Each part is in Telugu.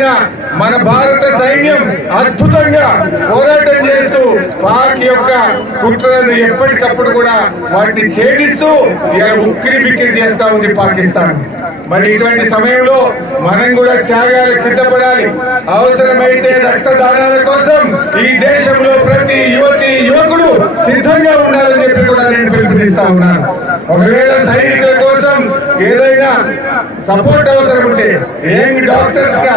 చేసిన మన భారత సైన్యం అద్భుతంగా పోరాటం చేస్తూ పాక్ యొక్క కుట్రలను ఎప్పటికప్పుడు కూడా వాటిని ఛేదిస్తూ ఇలా ఉక్కిరి బిక్కిరి చేస్తా ఉంది పాకిస్తాన్. మరి ఇటువంటి సమయంలో మనం కూడా త్యాగాలకు సిద్ధపడాలి. అవసరమైతే రక్తదానాల కోసం ఈ దేశంలో ప్రతి యువతి యువకుడు సిద్ధంగా ఉండాలని చెప్పి కూడా నేను పిలుపునిస్తా ఉన్నాను. ఒకవేళ సైనికుల కోసం కోసం ఏదైనా సపోర్ట్ అవసరం ఉంటే యంగ్ డాక్టర్స్గా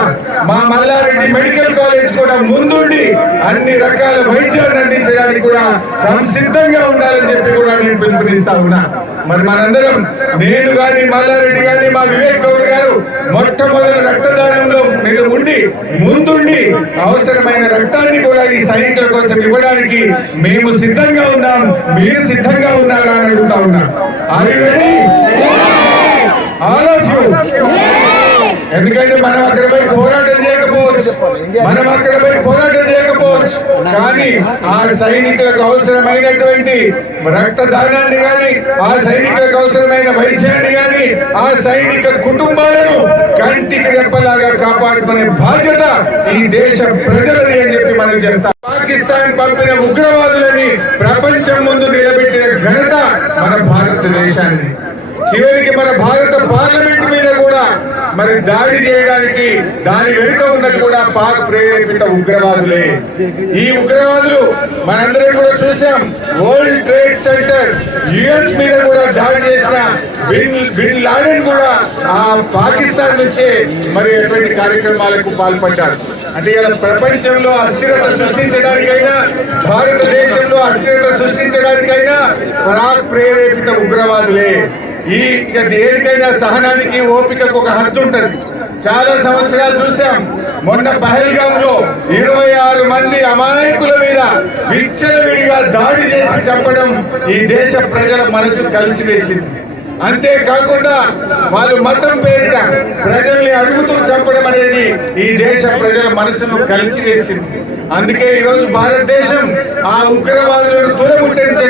మా మల్లారెడ్డి మెడికల్ కాలేజ్ కూడా ముందుండి అన్ని రకాల వైద్యాన్ని అందించడానికి కూడా సంసిద్ధంగా ఉండాలని చెప్పి కూడా నేను పిలుపునిస్తా ఉన్నా. మరి మనందరం నేను గాని మల్లారెడ్డి గాని మా వివేక్ గౌడ్ గారు మొట్టమొదటి రక్తదానంలో మీరు ఉండి ముందుండి అవసరమైన రక్తాన్ని కూడా ఈ సైనికుల కోసం ఇవ్వడానికి మేము సిద్ధంగా ఉన్నాం మీరు సిద్ధంగా ఉన్నారా అని అడుగుతా ఉన్నా. అది you ready? All ఎందుకంటే మనం అక్కడపై పోరాటం చేయకపోవచ్చు. మనం అక్కడపై పోరాటం చేయకపోవచ్చు. కానీ ఆ సైనికులకు అవసరమైనటువంటి రక్తదానాన్ని గాని ఆ సైనికులకు అవసరమైన వైద్యాన్ని గాని ఆ సైనిక కుటుంబాలను కంటికి రెప్పలాగా కాపాడుకునే బాధ్యత ఈ దేశ ప్రజలది అని చెప్పి మనం చేస్తాం పాకిస్తాన్ పంపిన ఉగ్రవాదులని ప్రపంచం ముందు నిలబెట్టిన ఘనత మన భారతదేశాన్ని. చివరికి మన భారత పార్లమెంట్ మీద కూడా మరి దాడి చేయడానికి దాని వెనుక ఉన్నది కూడా పాక్ ప్రేరేపిత ఉగ్రవాదులే. ఈ ఉగ్రవాదులు మనందరం కూడా చూసాం. వరల్డ్ ట్రేడ్ సెంటర్ యుఎస్ మీద కూడా దాడి చేసిన బిన్ బిన్ లాడెన్ కూడా ఆ పాకిస్తాన్ నుంచే మరి ఎటువంటి కార్యక్రమాలకు పాల్పడ్డారు అంటే ఇలా ప్రపంచంలో అస్థిరత సృష్టించడానికైనా భారతదేశంలో అస్థిరత సృష్టించడానికైనా పాక్ ప్రేరేపిత ఉగ్రవాదులే. ఈ ఇక దేనికైనా సహనానికి ఓపికకు ఒక హద్దు ఉంటుంది. చాలా సంవత్సరాలు చూసాం. మొన్న పహల్గామ్లో ఇరవై ఆరు మంది అమాయకుల మీద విచ్చలవిడిగా దాడి చేసి చంపడం ఈ దేశ ప్రజల మనసు కలిసివేసింది. అంతేకాకుండా వాళ్ళు మతం పేరిట ప్రజల్ని అడుగుతూ చంపడం అనేది ఈ దేశ ప్రజల మనసును కలిసి వేసింది అందుకే ఈ రోజు భారతదేశం ఆ ఉగ్రవాదులను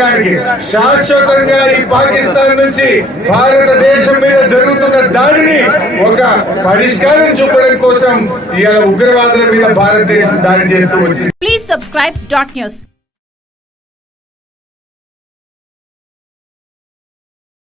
దూరముట్టించడానికి శాశ్వతంగా ఈ పాకిస్తాన్ నుంచి భారతదేశం మీద జరుగుతున్న దాడిని ఒక పరిష్కారం చూపడం కోసం ఇవాళ ఉగ్రవాదుల మీద భారతదేశం దాడి చేస్తూ వచ్చింది. Please subscribe dot news